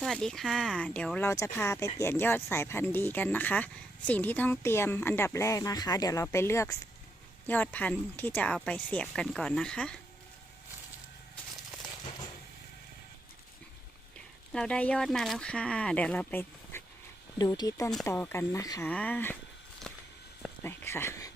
สวัสดีค่ะ เดี๋ยวเราจะพาไปเปลี่ยนยอดสายพันธุ์ดีกันนะคะ สิ่งที่ต้องเตรียมอันดับแรกนะคะ เดี๋ยวเราไปเลือกยอดพันธุ์ที่จะเอาไปเสียบกันก่อนนะคะ เราได้ยอดมาแล้วค่ะ เดี๋ยวเราไปดูที่ต้นตอกันนะคะ ไปค่ะ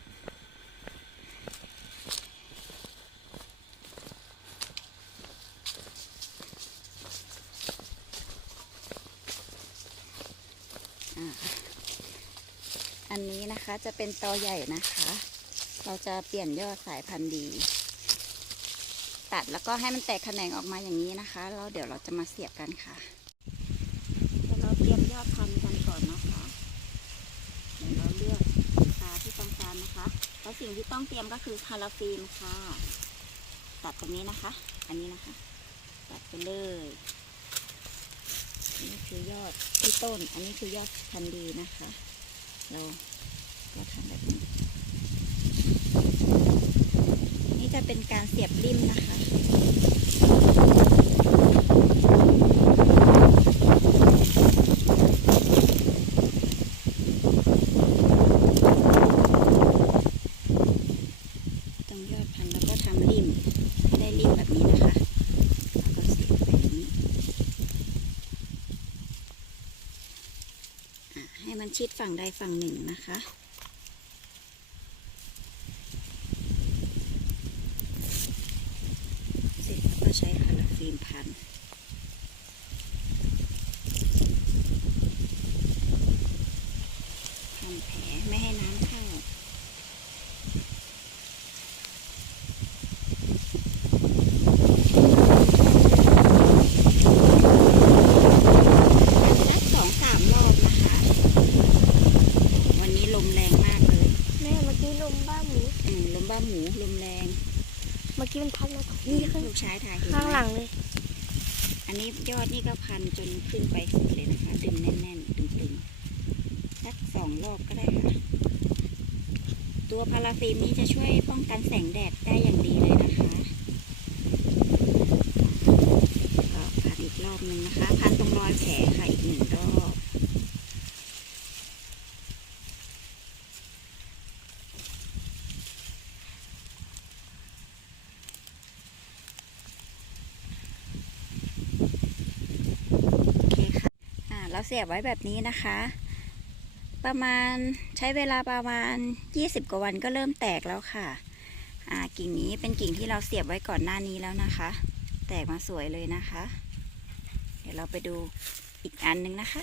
อันนี้นะคะจะเป็นตอใหญ่นะคะ เราจะเปลี่ยนยอดสายพันธุ์ดี ตัดแล้วก็ให้มันแตกแขนงออกมาอย่างนี้นะคะ แล้วเดี๋ยวเราจะมาเสียบกันค่ะเดี๋ยวเราเตรียมยอดพันธุ์กันก่อนนะคะเดี๋ยวเราเลือกราคาที่ต้องการนะคะ แล้วสิ่งที่ต้องเตรียมก็คือพาราฟิล์มค่ะ ตัดตรงนี้นะคะ อันนี้นะคะ ตัดไปเลยนี่คือยอดที่ต้น อันนี้คือยอดพันธุ์ดีนะคะ เรา ก็ทำแบบนี้ นี่จะเป็นการเสียบริมนะคะตรงยอดพันแล้วก็ทำริมได้ริมแบบนี้นะคะแล้วก็เสียบไปอย่างนี้อะให้มันชิดฝั่งใดฝั่งหนึ่งนะคะ เสร็จแล้วก็ ใช้พาราฟิล์มพันพันแผลไม่ให้น้ำเข้าสักสองสามรอบนะคะวันนี้ลมแรงมากเลยแม่เมื่อกี้ลมบ้าหมูอืมลมบ้าหมูลมแรงเมื่อ กี้มันพัดมานี่ข้างลูกชายถ่ายเห็นข้างไหหมลังเลย อันนี้ยอดนี่ก็พันจนขึ้นไปสุดเลยนะคะ ดึงแน่นๆตึงๆสักสองรอบก็ได้ค่ะ ตัวพาราฟิล์มนี้จะช่วยป้องกันแสงแดดได้อย่างดีเลยนะคะก็พันอีกรอบหนึ่งนะคะ พันตรงรอยแผลค่ะอีกหนึ่งรอบ โอเคค่ะ เราเสียบไว้แบบนี้นะคะ ประมาณใช้เวลาประมาณ 20 กว่าวันก็เริ่มแตกแล้วค่ะ อ่ากิ่งนี้เป็นกิ่งที่เราเสียบไว้ก่อนหน้านี้แล้วนะคะ แตกมาสวยเลยนะคะ เดี๋ยวเราไปดูอีกอันหนึงนะคะ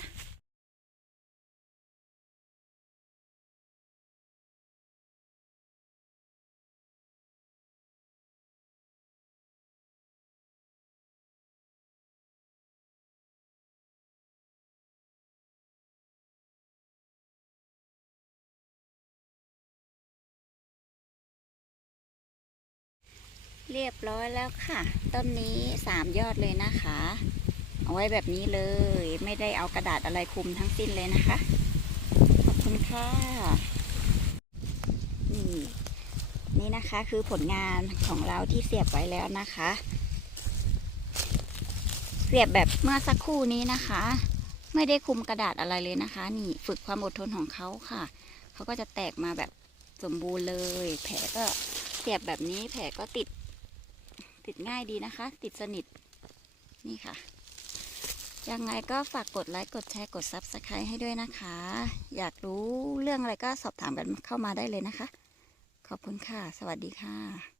เรียบร้อยแล้วค่ะ ต้นนี้สามยอดเลยนะคะ เอาไว้แบบนี้เลย ไม่ได้เอากระดาษอะไรคลุมทั้งสิ้นเลยนะคะ ขอบคุณค่ะ นี่นี่นะคะคือผลงานของเราที่เสียบไว้แล้วนะคะ เสียบแบบเมื่อสักครู่นี้นะคะ ไม่ได้คลุมกระดาษอะไรเลยนะคะ นี่ฝึกความอดทนของเขาค่ะ เขาก็จะแตกมาแบบสมบูรณ์เลย แผลก็เสียบแบบนี้แผลก็ติด ติดง่ายดีนะคะ ติดสนิท นี่ค่ะ ยังไงก็ฝากกดไลค์กดแชร์กด Subscribe ให้ด้วยนะคะ อยากรู้เรื่องอะไรก็สอบถามกันเข้ามาได้เลยนะคะ ขอบคุณค่ะ สวัสดีค่ะ